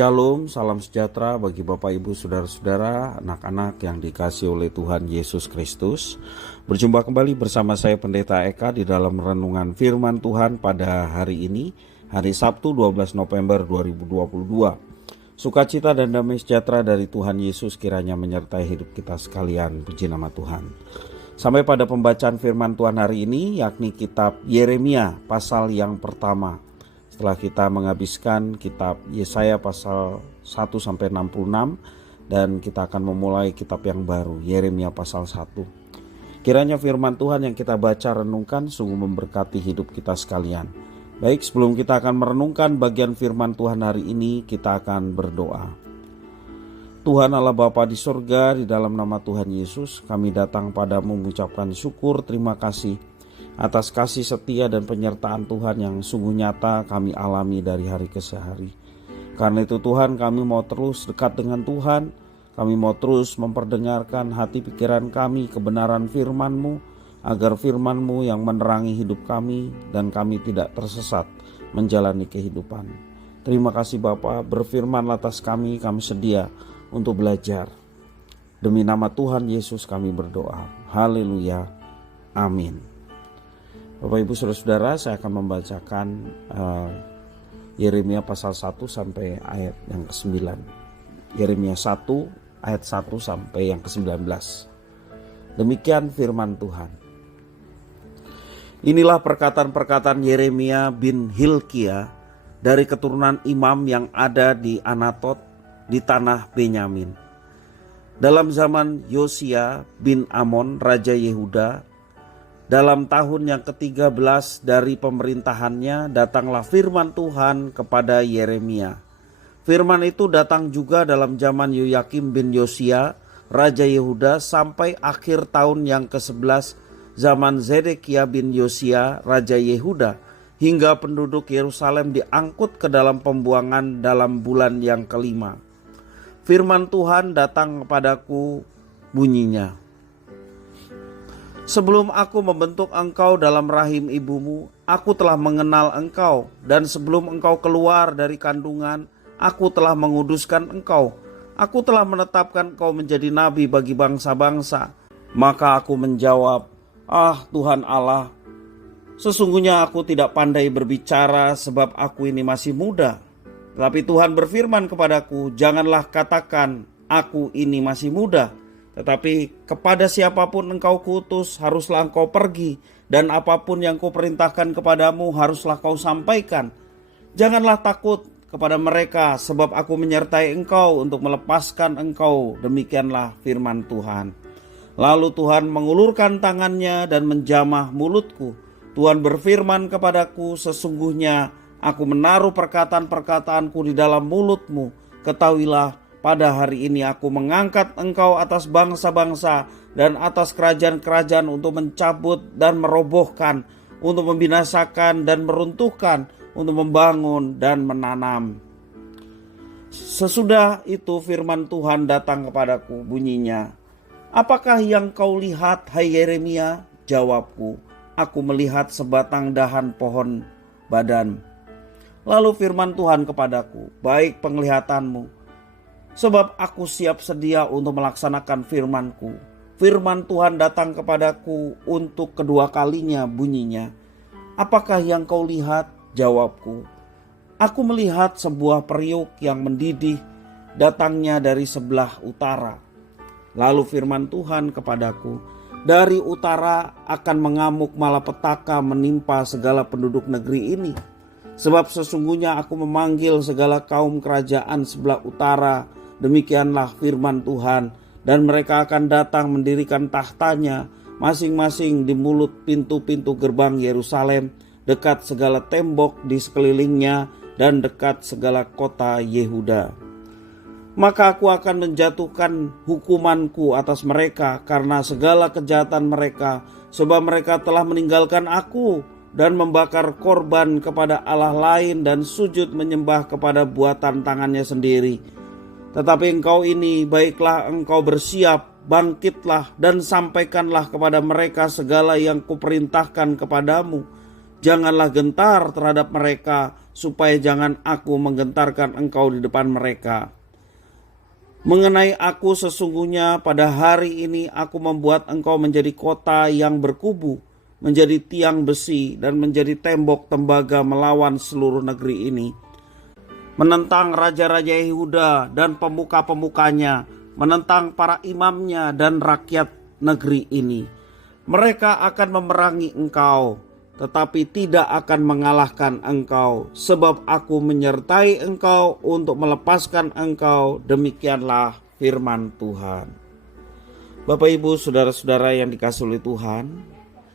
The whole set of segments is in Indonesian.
Shalom, salam sejahtera bagi Bapak Ibu Saudara-saudara, anak-anak yang dikasihi oleh Tuhan Yesus Kristus. Berjumpa kembali bersama saya Pendeta Eka di dalam renungan firman Tuhan pada hari ini, hari Sabtu 12 November 2022. Sukacita dan damai sejahtera dari Tuhan Yesus kiranya menyertai hidup kita sekalian. Puji nama Tuhan. Sampai pada pembacaan firman Tuhan hari ini, yakni kitab Yeremia pasal yang pertama. Setelah kita menghabiskan kitab Yesaya pasal 1-66 dan kita akan memulai kitab yang baru, Yeremia pasal 1. Kiranya firman Tuhan yang kita baca renungkan sungguh memberkati hidup kita sekalian. Baik, sebelum kita akan merenungkan bagian firman Tuhan hari ini, kita akan berdoa. Tuhan Allah Bapa di surga, di dalam nama Tuhan Yesus, kami datang padamu mengucapkan syukur, terima kasih atas kasih setia dan penyertaan Tuhan yang sungguh nyata kami alami dari hari ke hari. Karena itu Tuhan, kami mau terus dekat dengan Tuhan. Kami mau terus memperdengarkan hati pikiran kami kebenaran firman-Mu, agar firman-Mu yang menerangi hidup kami dan kami tidak tersesat menjalani kehidupan. Terima kasih Bapa, berfirman atas kami sedia untuk belajar. Demi nama Tuhan Yesus kami berdoa. Haleluya. Amin. Bapak Ibu Saudara-saudara, saya akan membacakan Yeremia pasal 1 sampai ayat yang ke-9. Yeremia 1 ayat 1 sampai yang ke-19. Demikian firman Tuhan. Inilah perkataan-perkataan Yeremia bin Hilkia dari keturunan imam yang ada di Anatot di tanah Benyamin. Dalam zaman Yosia bin Amon Raja Yehuda, dalam tahun yang ke-13 dari pemerintahannya, datanglah firman Tuhan kepada Yeremia. Firman itu datang juga dalam zaman Yoyakim bin Yosia, Raja Yehuda, sampai akhir tahun yang ke-11 zaman Zedekia bin Yosia, Raja Yehuda, hingga penduduk Yerusalem diangkut ke dalam pembuangan dalam bulan yang ke-5. Firman Tuhan datang kepadaku, bunyinya, sebelum aku membentuk engkau dalam rahim ibumu, aku telah mengenal engkau. Dan sebelum engkau keluar dari kandungan, aku telah menguduskan engkau. Aku telah menetapkan engkau menjadi nabi bagi bangsa-bangsa. Maka aku menjawab, Tuhan Allah, sesungguhnya aku tidak pandai berbicara sebab aku ini masih muda. Tetapi Tuhan berfirman kepadaku, janganlah katakan aku ini masih muda. Tetapi kepada siapapun engkau kuutus haruslah engkau pergi, dan apapun yang kuperintahkan kepadamu haruslah kau sampaikan. Janganlah takut kepada mereka, sebab aku menyertai engkau untuk melepaskan engkau. Demikianlah firman Tuhan. Lalu Tuhan mengulurkan tangannya dan menjamah mulutku. Tuhan berfirman kepadaku, sesungguhnya aku menaruh perkataan-perkataanku di dalam mulutmu. Ketahuilah, pada hari ini aku mengangkat engkau atas bangsa-bangsa dan atas kerajaan-kerajaan untuk mencabut dan merobohkan, untuk membinasakan dan meruntuhkan, untuk membangun dan menanam. Sesudah itu firman Tuhan datang kepadaku, bunyinya, apakah yang kau lihat, hai Yeremia? Jawabku, aku melihat sebatang dahan pohon badan. Lalu firman Tuhan kepadaku, baik penglihatanmu, sebab aku siap sedia untuk melaksanakan firman-Ku. Firman Tuhan datang kepadaku untuk kedua kalinya, bunyinya, apakah yang kau lihat? Jawabku, aku melihat sebuah periuk yang mendidih, datangnya dari sebelah utara. Lalu firman Tuhan kepadaku, dari utara akan mengamuk malapetaka menimpa segala penduduk negeri ini. Sebab sesungguhnya aku memanggil segala kaum kerajaan sebelah utara, demikianlah firman Tuhan, dan mereka akan datang mendirikan tahtanya masing-masing di mulut pintu-pintu gerbang Yerusalem, dekat segala tembok di sekelilingnya dan dekat segala kota Yehuda. Maka aku akan menjatuhkan hukumanku atas mereka karena segala kejahatan mereka, sebab mereka telah meninggalkan aku dan membakar korban kepada Allah lain dan sujud menyembah kepada buatan tangannya sendiri. Tetapi engkau ini, baiklah engkau bersiap, bangkitlah dan sampaikanlah kepada mereka segala yang kuperintahkan kepadamu. Janganlah gentar terhadap mereka, supaya jangan aku menggentarkan engkau di depan mereka. Mengenai aku sesungguhnya pada hari ini aku membuat engkau menjadi kota yang berkubu, menjadi tiang besi dan menjadi tembok tembaga melawan seluruh negeri ini. Menentang raja-raja Yehuda dan pemuka-pemukanya, menentang para imamnya dan rakyat negeri ini. Mereka akan memerangi engkau, tetapi tidak akan mengalahkan engkau, sebab aku menyertai engkau untuk melepaskan engkau. Demikianlah firman Tuhan. Bapak, Ibu, saudara-saudara yang dikasihi oleh Tuhan,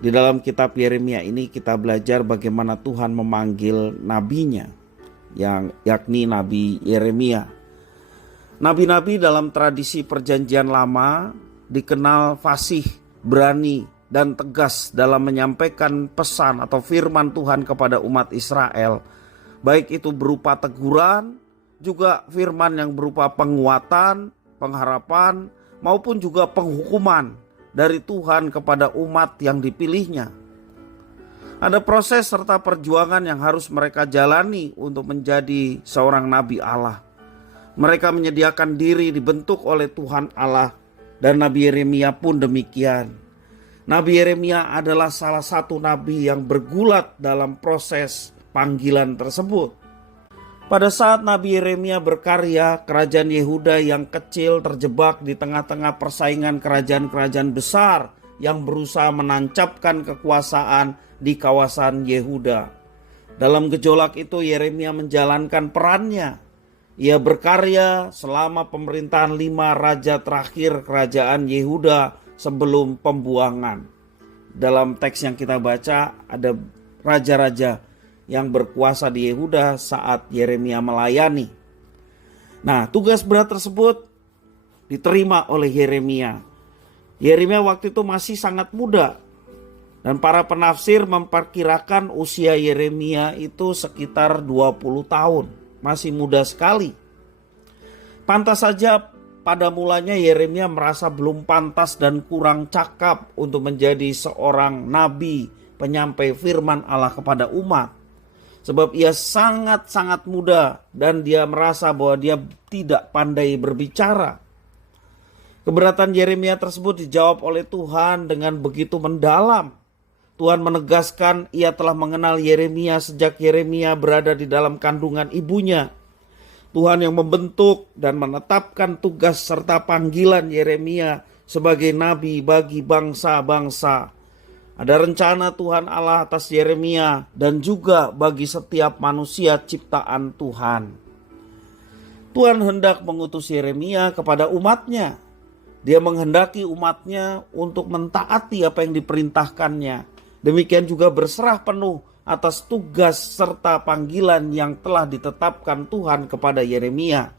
di dalam kitab Yeremia ini kita belajar bagaimana Tuhan memanggil nabinya, yakni Nabi Yeremia. Nabi-nabi dalam tradisi perjanjian lama dikenal fasih, berani, dan tegas dalam menyampaikan pesan atau firman Tuhan kepada umat Israel. Baik itu berupa teguran, juga firman yang berupa penguatan, pengharapan, maupun juga penghukuman dari Tuhan kepada umat yang dipilihnya. Ada proses serta perjuangan yang harus mereka jalani untuk menjadi seorang nabi Allah. Mereka menyediakan diri dibentuk oleh Tuhan Allah, dan Nabi Yeremia pun demikian. Nabi Yeremia adalah salah satu nabi yang bergulat dalam proses panggilan tersebut. Pada saat Nabi Yeremia berkarya, kerajaan Yehuda yang kecil terjebak di tengah-tengah persaingan kerajaan-kerajaan besar yang berusaha menancapkan kekuasaan di kawasan Yehuda. Dalam gejolak itu Yeremia menjalankan perannya. Ia berkarya selama pemerintahan 5 raja terakhir kerajaan Yehuda sebelum pembuangan. Dalam teks yang kita baca ada raja-raja yang berkuasa di Yehuda saat Yeremia melayani. Nah, tugas berat tersebut diterima oleh Yeremia. Yeremia waktu itu masih sangat muda, dan para penafsir memperkirakan usia Yeremia itu sekitar 20 tahun. Masih muda sekali. Pantas saja pada mulanya Yeremia merasa belum pantas dan kurang cakap untuk menjadi seorang nabi penyampai firman Allah kepada umat. Sebab ia sangat-sangat muda dan dia merasa bahwa dia tidak pandai berbicara. Keberatan Yeremia tersebut dijawab oleh Tuhan dengan begitu mendalam. Tuhan menegaskan ia telah mengenal Yeremia sejak Yeremia berada di dalam kandungan ibunya. Tuhan yang membentuk dan menetapkan tugas serta panggilan Yeremia sebagai nabi bagi bangsa-bangsa. Ada rencana Tuhan Allah atas Yeremia dan juga bagi setiap manusia ciptaan Tuhan. Tuhan hendak mengutus Yeremia kepada umatnya. Dia menghendaki umatnya untuk mentaati apa yang diperintahkannya. Demikian juga berserah penuh atas tugas serta panggilan yang telah ditetapkan Tuhan kepada Yeremia.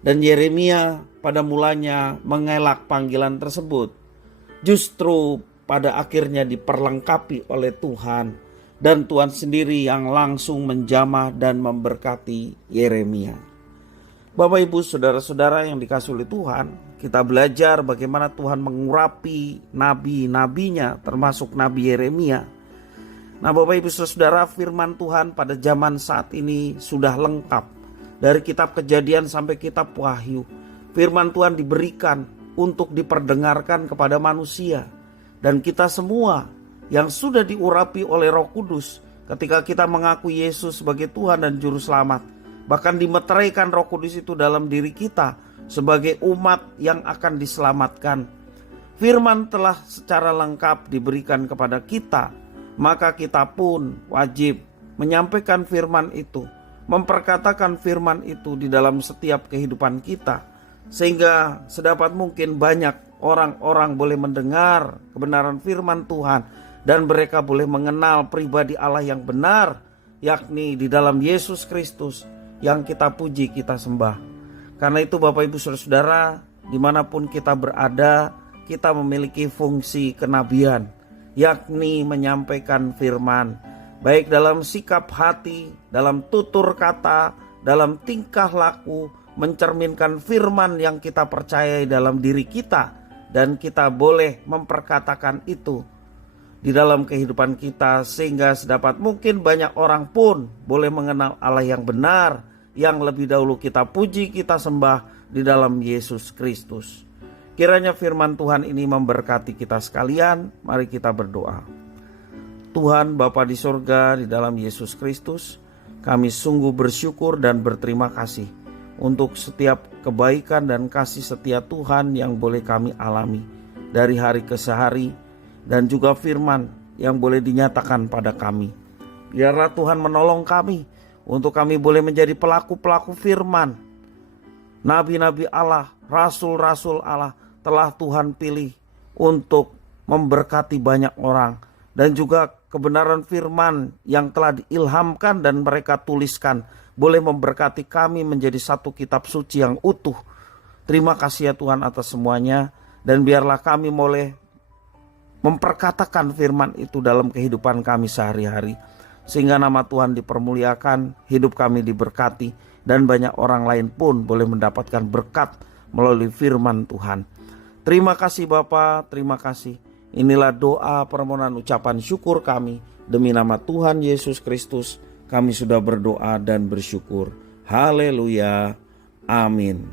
Dan Yeremia pada mulanya mengelak panggilan tersebut. Justru pada akhirnya diperlengkapi oleh Tuhan. Dan Tuhan sendiri yang langsung menjamah dan memberkati Yeremia. Bapak, Ibu, saudara-saudara yang dikasihi oleh Tuhan, kita belajar bagaimana Tuhan mengurapi nabi-nabinya termasuk Nabi Yeremia. Nah, Bapak, Ibu, saudara, firman Tuhan pada zaman saat ini sudah lengkap. Dari kitab Kejadian sampai kitab Wahyu, firman Tuhan diberikan untuk diperdengarkan kepada manusia. Dan kita semua yang sudah diurapi oleh Roh Kudus ketika kita mengaku Yesus sebagai Tuhan dan Juru Selamat, bahkan dimeteraikan Roh Kudus itu dalam diri kita sebagai umat yang akan diselamatkan. Firman telah secara lengkap diberikan kepada kita, maka kita pun wajib menyampaikan firman itu, memperkatakan firman itu di dalam setiap kehidupan kita, sehingga sedapat mungkin banyak orang-orang boleh mendengar kebenaran firman Tuhan dan mereka boleh mengenal pribadi Allah yang benar, yakni di dalam Yesus Kristus yang kita puji, kita sembah. Karena itu Bapak, Ibu, saudara-saudara, dimanapun kita berada, kita memiliki fungsi kenabian, yakni menyampaikan firman, baik dalam sikap hati, dalam tutur kata, dalam tingkah laku, mencerminkan firman yang kita percayai dalam diri kita, dan kita boleh memperkatakan itu. di dalam kehidupan kita, sehingga sedapat mungkin banyak orang pun boleh mengenal Allah yang benar, yang lebih dahulu kita puji, kita sembah di dalam Yesus Kristus. Kiranya firman Tuhan ini memberkati kita sekalian. Mari kita berdoa. Tuhan Bapa di sorga, di dalam Yesus Kristus, kami sungguh bersyukur dan berterima kasih untuk setiap kebaikan dan kasih setia Tuhan yang boleh kami alami dari hari ke hari, dan juga firman yang boleh dinyatakan pada kami. Biarlah Tuhan menolong kami untuk kami boleh menjadi pelaku-pelaku firman. Nabi-nabi Allah, rasul-rasul Allah telah Tuhan pilih untuk memberkati banyak orang, dan juga kebenaran firman yang telah diilhamkan dan mereka tuliskan boleh memberkati kami menjadi satu kitab suci yang utuh. Terima kasih ya Tuhan atas semuanya, dan biarlah kami boleh memperkatakan firman itu dalam kehidupan kami sehari-hari, sehingga nama Tuhan dipermuliakan, hidup kami diberkati, dan banyak orang lain pun boleh mendapatkan berkat melalui firman Tuhan. Terima kasih Bapa, terima kasih. Inilah doa permohonan ucapan syukur kami. Demi nama Tuhan Yesus Kristus kami sudah berdoa dan bersyukur. Haleluya. Amin.